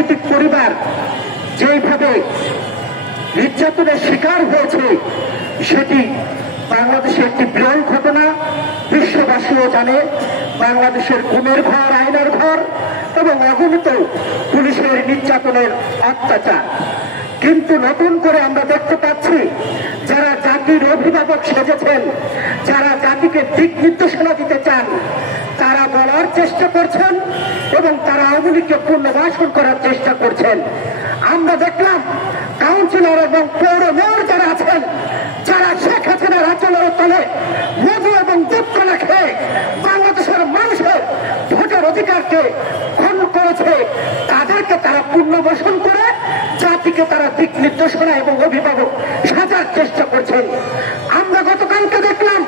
রাজনৈতিক পরিবার যেভাবে নির্যাতনের শিকার হয়েছে সেটি বাংলাদেশে একটি বিরল ঘটনা। বিশ্ববাসীও জানে বাংলাদেশের গুমের ঘর, আইনের ঘর এবং অগণিত পুলিশের নির্যাতনের অত্যাচার। কিন্তু নতুন করে আমরা দেখতে পাচ্ছি যারা জাতির অভিভাবক সেজেছেন, যারা জাতিকে দিক নির্দেশনা দিতে চান, তারা বলার চেষ্টা করছেন এবং তারা আওয়ামী লীগকে পুনর্বাসন করার চেষ্টা করছেন। আমরা দেখলাম কাউন্সিলর এবং পৌর মেয়র যারা আছেন, যারা শেখ হাসিনার আচরণের তলে মধু এবং দুধকলা খেয়ে বাংলাদেশের মানুষের ভোটের অধিকারকে খর্ব করেছে, তাদেরকে তারা পুনর্বাসন করে জাতিকে তারা দিক নির্দেশনা এবং অভিভাবক সাজার চেষ্টা করছেন। আমরা গতকালকে দেখলাম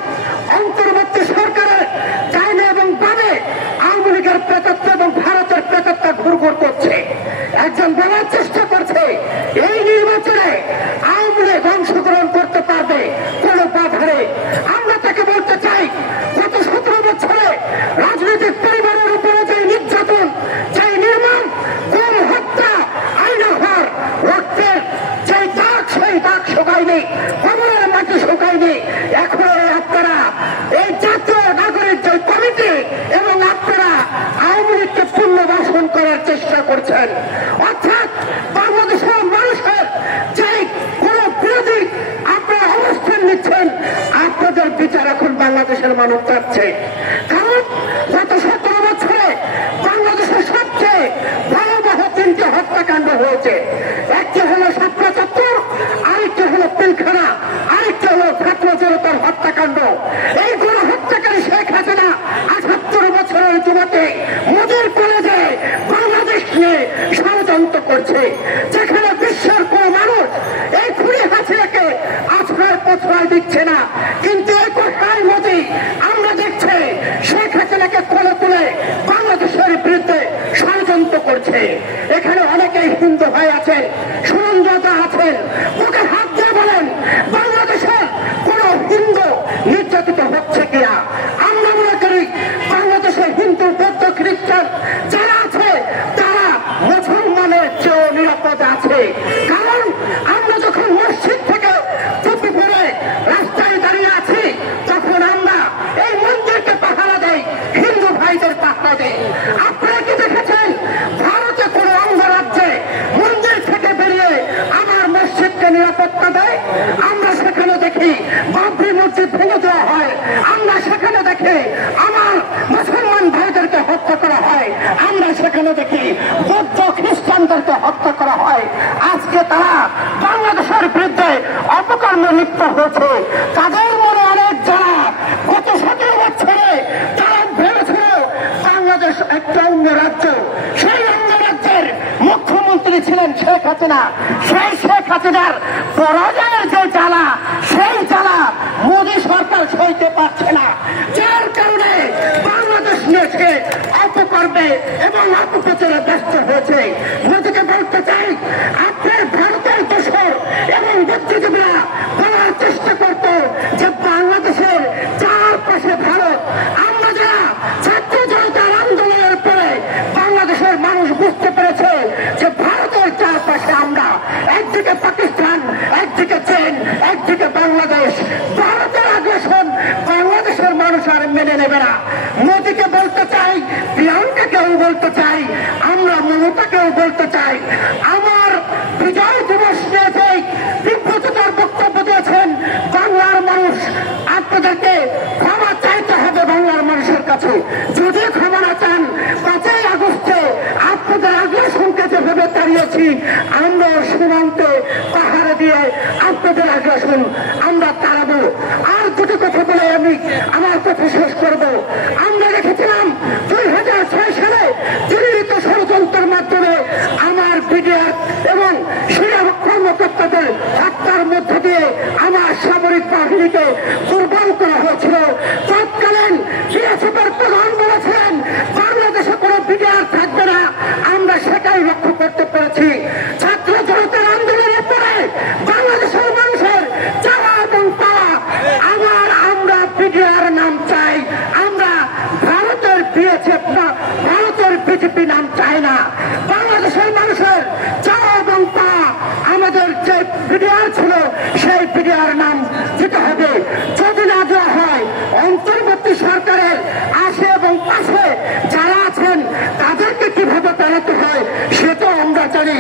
অন্তর্বর্তী সরকারের ডাইনে এবং বামে আওয়ামী লীগের প্রেতাত্মা এবং ভারতের প্রেতাত্মা ঘুরঘুর করছে। একজন বলার চেষ্টা করছে এই নির্বাচনে আওয়ামী লীগ অংশগ্রহণ করতে পারবে কোনো বাধারে। আমরা তাকে বলতে চাই, গত 17 বছরে রাজনৈতিক পরিবারের উপরে যে নির্যাতন, যে নির্মম গুম, হত্যা, আইনাহার, রক্তের যে দাগ, সেই দাগ শুকায়নি, কবরের মাটি শুকায়নি। এখন আপনারা এই জাতীয় নাগরিক যে কমিটি এবং আপনারা আওয়ামী লীগকে পুনর্বাসন করার চেষ্টা করছেন, অর্থাৎ বাংলাদেশের মানুষের যে কোন বিরোধী আপনারা অবস্থান নিচ্ছেন, আপনাদের বিচার এখন বাংলাদেশের মানুষ চাচ্ছে। কারণ গত 17 বছরে বাংলাদেশের সবচেয়ে ভয়াবহ 3টি হত্যাকাণ্ড হয়েছে। একটি হলো শাপলা চত্বর, আরেকটি হলো পিলখানা, আরেকটি হলো ছাত্র জনতার হত্যাকাণ্ড। এই গণহত্যাকারী শেখ হাসিনা 78 বছরের যুবতী মোদির কলেজে বাংলাদেশ নিয়ে ষড়যন্ত্র করছে, যেখানে বিশ্বের কোন মানুষ এই খুনি হাসিনাকে আশ্রয় প্রশ্রয় দিচ্ছে না। কিন্তু এই কোথায় মোদি আমরা দেখছি শেখ হাসিনাকে কোলে তুলে বাংলাদেশের বিরুদ্ধে ষড়যন্ত্র করছে। এখানে অনেকেই হিন্দু ভাই আছেন, সুরঞ্জতা আছেন, ওকে হাত দিয়ে বলেন বাংলাদেশের কোন হিন্দু নির্যাতিত হচ্ছে কিনা। আমরা মনে করি বাংলাদেশের হিন্দু, বৌদ্ধ, খ্রিস্টান যারা আছে তারা মুসলমানের চেয়েও নিরাপদ আছে। কারণ আমরা যখন মসজিদ থেকে টুপি পরে রাস্তায় দাঁড়িয়ে আছি, তখন আমরা এই মন্দিরকে পাহারা দেই, হিন্দু ভাইদের পাহারা দেই। আপনারা কি দেখেছেন ভারতে কোন অঙ্গরাজ্যে মন্দির থেকে বেরিয়ে আমার মসজিদকে নিরাপত্তা দেয়? আমরা সেখানে দেখি বাবরি মসজিদ ভেঙে দেওয়া হয়, আমরা সেখানে দেখি আমার মুসলমান ভাইদেরকে হত্যা করা হয়, আমরা সেখানে দেখি বৌদ্ধ খ্রিস্টানদেরকে হত্যা করা হয়। আজকে তারা বাংলাদেশের বিরুদ্ধে অপকর্মে লিপ্ত হয়েছে। তাদের মনে অনেক যারা গত 17 বছরে তারা ভেবেছিল বাংলাদেশ একটা অঙ্গরাজ্য, সেই অঙ্গরাজ্যের মুখ্যমন্ত্রী ছিলেন শেখ হাসিনা। সেই শেখ হাসিনার পরাজয়ের যে জ্বালা, সেই জ্বালা মোদী সরকার সইতে পারছে না, যার কারণে বাংলাদেশ নিয়ে সে অপকর্মে এবং অপপ্রচারে ব্যস্ত হয়েছে। মোদীকে বলতে চাই, আপনার ভারতের দোষর এবং বুদ্ধিজীবীরা বলার চেষ্টা করত যে বাংলাদেশের চারপাশে ভারত। আমরা যারা ছাত্র জনতার আন্দোলনের পরে বাংলাদেশের মানুষ বুঝতে পেরেছে যে ভারতের চারপাশে আমরা, একদিকে পাকিস্তান, একদিকে চীন, একদিকে বাংলাদেশ। ভারতের আগ্রাসন বাংলাদেশের মানুষ আর মেনে নেবে না। মোদীকে বলতে চাই, প্রিয়াঙ্কাকেও বলতে চাই, আমরা মমতাকেও বলতে চাই, আমার বিজয় দিবস নিয়ে যে বিব্রততার বক্তব্য দিয়েছেন বাংলার মানুষ, আপনাদেরকে ক্ষমা চাইতে হবে বাংলার মানুষের কাছে। যদি ক্ষমা না চান, 5ই আগস্টে আপনাদের আগ্রাসনকে যেভাবে তাড়িয়েছি, আমরা সীমান্তে পাহাড়ে দিয়ে আপনাদের আগ্রাসন আমরা তাড়াবো। আর দুটো কথা বলে আমি আমার কথা শেষ করব। আমরা দেখেছিলাম 2006 সালে দিল্লিত ষড়যন্ত্রের মাধ্যমে আমার বিডিআর এবং সেনা কর্মকর্তাদের হত্যার মধ্য দিয়ে আমার সামরিক বাহিনীকে দুর্বল করা হয়েছিল। তৎকালীন বিএসএফের প্রধান বলেছিলেন বাংলাদেশে কোনো বিডিআর থাকবে না। আমরা সেটাই লক্ষ্য করতে পেরেছি। ছাত্র জনতার আন্দোলনের পরে বাংলাদেশের মানুষের চাওয়া এবং পাওয়া, আমরা বিডিআর নাম চাই, আমরা ভারতের বিএসএফ না, ভারতের বিজেপি নাম মানুষের চাওয়া এবং পাওয়া আমাদের যে পিডিআর ছিল সেই পিডিআর নাম দিতে হবে। যদি না দেওয়া হয় অন্তর্বর্তী সরকারের আশে এবং পাশে যারা আছেন তাদেরকে কিভাবে পেরাতে হয় সেটা আমরা জানি।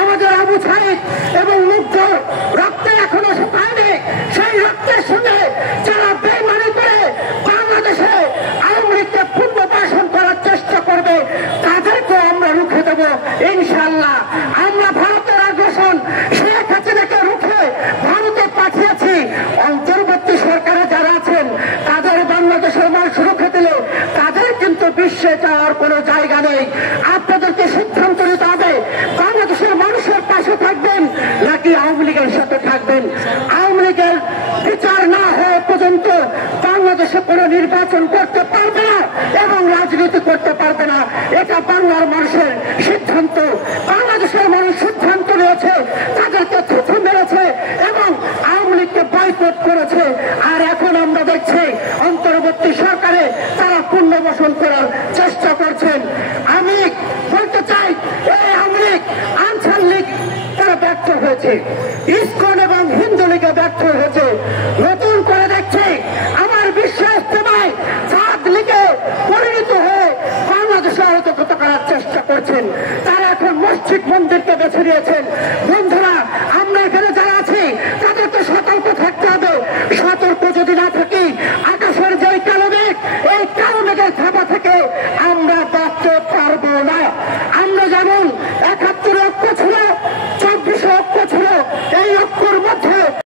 আমাদের আবু সাইদ এবং মুগ্ধ রক্তে এখনো পায়নি, সেই রক্তের সঙ্গে যারা বেইমানি করে বাংলাদেশে আওয়ামী লীগকে পুনর্বাসন করার চেষ্টা করবে তাদেরকে আমরা রুখে দেব ইনশাআল্লাহ। আমরা ভারতের আগ্রাসন শেখ হাসিনাকে রুখে ভারতে পাঠিয়েছি। অন্তর্বর্তী সরকারে যারা আছেন তাদের বাংলাদেশের মানুষ রুখে দিলে তাদের কিন্তু বিশ্বে যাওয়ার কোনো জায়গা নেই। আপনাদেরকে সিদ্ধান্ত নিতে হবে বাংলাদেশের মানুষের পাশে থাকবেন নাকি আওয়ামী লীগের সাথে থাকবেন। আওয়ামী লীগের বিচার না হওয়া পর্যন্ত বাংলাদেশে কোনো নির্বাচন করতে পারবে না এবং রাজনীতি করতে পারবে না। এটা বাংলার মানুষের সিদ্ধান্ত। বাংলাদেশের মানুষ সিদ্ধান্ত নিয়েছে, তাদেরকে থুথু মেরেছে এবং আওয়ামী লীগকে বয়কট করেছে। আর এখন আমরা দেখছি অন্তর্বর্তী সরকারে তারা পুনর্বাসন করার চেষ্টা করছেন। আমি বলতে চাই এই আওয়ামী লীগ আনসার লীগ তারা ব্যর্থ হয়েছে, ইসকন এবং হিন্দু লীগে ব্যর্থ হয়েছে। নতুন করে দেখছি আমার বিশ্বাস ইস্তেমায় জাদ লীগে পরিণত হয়ে বাংলাদেশে অরাজকতা করার চেষ্টা করছেন। তারা এখন মসজিদ মন্দিরকে বেছে নিয়েছেন। বন্ধুরা, আমরা এখানে যারা আছি তাদেরকে সতর্ক থাকতে হবে। সতর্ক যদি না থাকি